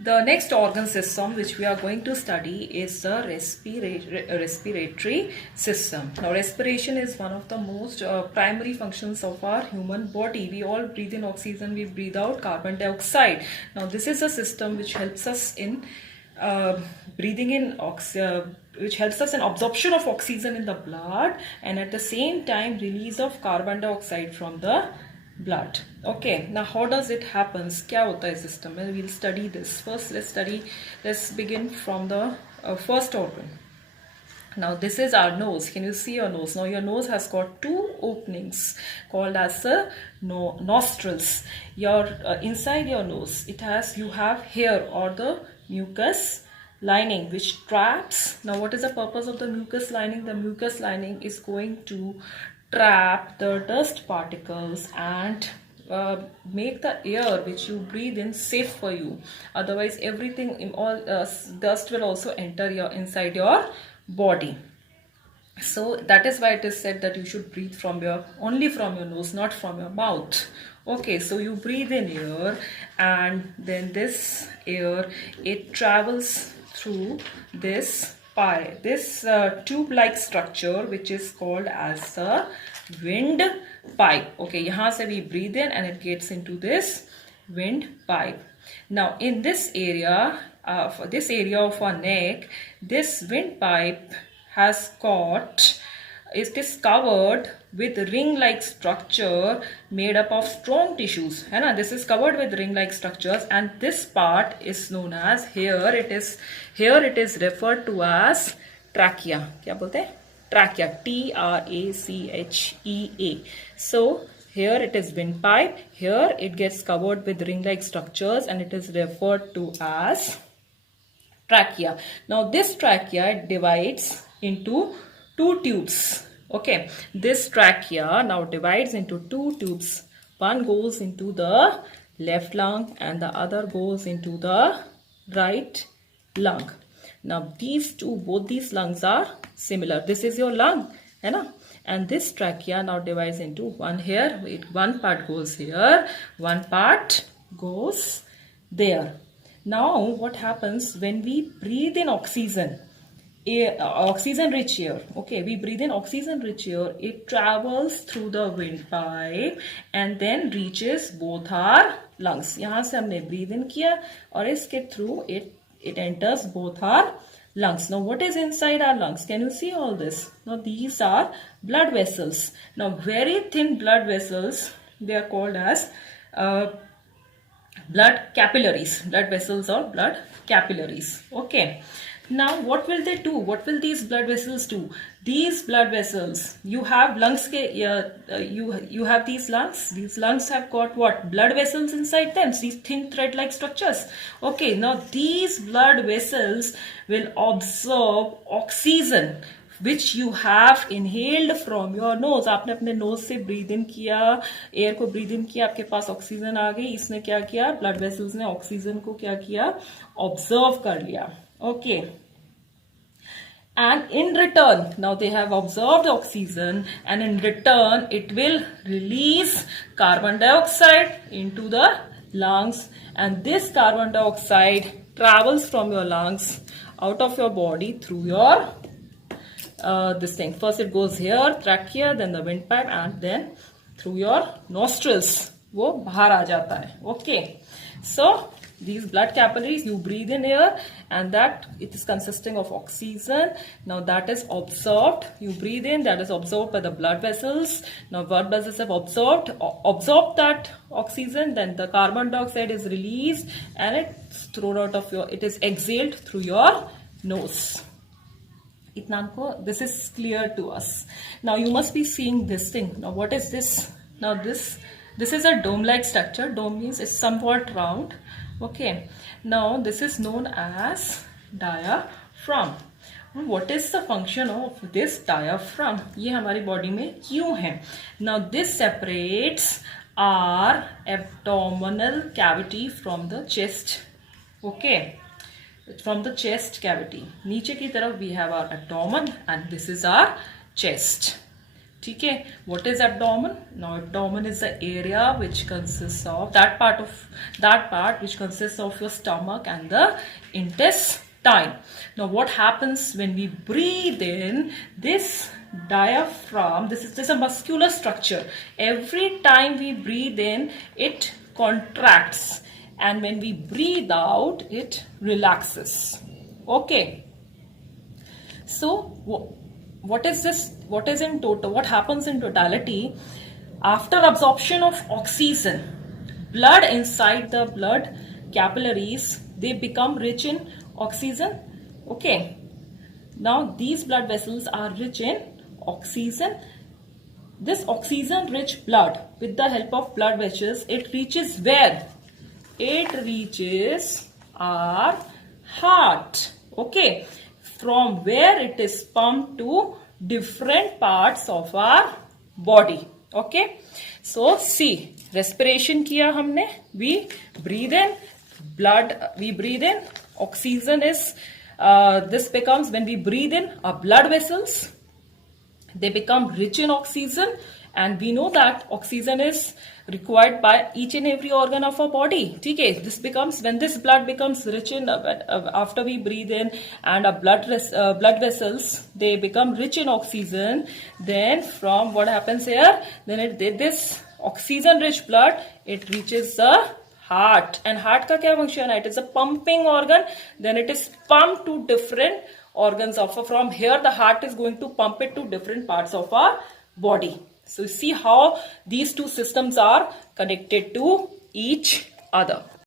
The next organ system which we are going to study is the respiratory system. Now, respiration is one of the most primary functions of our human body. We all breathe in oxygen, we breathe out carbon dioxide. Now, this is a system which helps us in breathing in which helps us in absorption of oxygen in the blood, and at the same time release of carbon dioxide from the blood. Okay, now how does it happens? Kya hota hai system mein? We'll study this. First, let's begin from the first organ. Now this is our nose. Can you see your nose? Now your nose has got two openings called as the nostrils. Your inside your nose, you have hair or the mucus lining which traps. Now what is the purpose of the mucus lining? The mucus lining is going to trap the dust particles and make the air which you breathe in safe for you. Otherwise everything in all dust will also enter inside your body. So that is why it is said that you should breathe only from your nose, not from your mouth. Okay, so you breathe in air, and then this air, it travels through this tube-like structure which is called as the windpipe. Okay, यहाँ से we breathe in and it gets into this windpipe. Now in this area of our neck, this windpipe it is covered with ring-like structure made up of strong tissues. है ना? This is covered with ring-like structures, and this part is known as here it is referred to as trachea. क्या बोलते हैं? Trachea. Trachea. So here it is windpipe. Here it gets covered with ring-like structures, and it is referred to as trachea. Now this trachea divides into two tubes. Okay, this trachea now divides into two tubes. One goes into the left lung and the other goes into the right lung. Now both these lungs are similar. This is your lung, है ना? And this trachea now divides into one part goes here, one part goes there. Now what happens when we breathe in oxygen rich air? Okay, we breathe in oxygen rich air, it travels through the windpipe and then reaches both our lungs. यहाँ से हमने breathe in किया और इसके through it enters both our lungs. Now what is inside our lungs? Can you see all this? Now these are blood vessels. Now very thin blood vessels, they are called as blood capillaries. Blood vessels or blood capillaries. Okay. Now what will they do? What will these blood vessels do? These blood vessels, you have lungs, you have these lungs. These lungs have got what? Blood vessels inside them, these thin thread-like structures. Okay, now these blood vessels will absorb oxygen which you have inhaled from your nose. आपने अपने nose से breathe in किया, air को breathe in किया, आपके पास oxygen आ गई. इसने क्या किया? Blood vessels ने oxygen को क्या किया? Absorb कर लिया. Okay. And in return, now they have absorbed oxygen, and in return it will release carbon dioxide into the lungs, and this carbon dioxide travels from your lungs out of your body through your this thing. First it goes here, trachea, then the windpipe, and then through your nostrils. वो बाहर आ जाता है. Okay. So these blood capillaries, you breathe in air, and that it is consisting of oxygen. Now that is absorbed. You breathe in, that is absorbed by the blood vessels. Now blood vessels have absorbed that oxygen. Then the carbon dioxide is released, and it is exhaled through your nose. This is clear to us. Now you must be seeing this thing. Now what is this? Now this is a dome-like structure. Dome means it's somewhat round. Okay. Now this is known as diaphragm. What is the function of this diaphragm? ये हमारी body में क्यों है? Now this separates our abdominal cavity from the chest. Okay. From the chest cavity. नीचे की तरफ we have our abdomen, and this is our chest. ठीक है. What is abdomen? Now abdomen is the area which consists of that part which consists of your stomach and the intestine. Now what happens when we breathe in? This diaphragm, this is a muscular structure. Every time we breathe in, it contracts, and when we breathe out, it relaxes. Okay. So what is this? What is in total? What happens in totality? After absorption of oxygen, blood inside the blood capillaries, they become rich in oxygen. Okay. Now these blood vessels are rich in oxygen. This oxygen rich blood, with the help of blood vessels, it reaches where? It reaches our heart. Okay. From where it is pumped to different parts of our body. Okay. So see, respiration kiya humne. We breathe in blood. We breathe in. Oxygen is this becomes, when we breathe in, our blood vessels, they become rich in oxygen, and we know that oxygen is required by each and every organ of our body. Okay, this becomes, when this blood becomes rich in after we breathe in, and our blood vessels, they become rich in oxygen, then from what happens here, then this oxygen rich blood, it reaches the heart. And heart ka kya function hai? It is a pumping organ. Then it is pumped to different organs of, from here the heart is going to pump it to different parts of our body. So see how these two systems are connected to each other.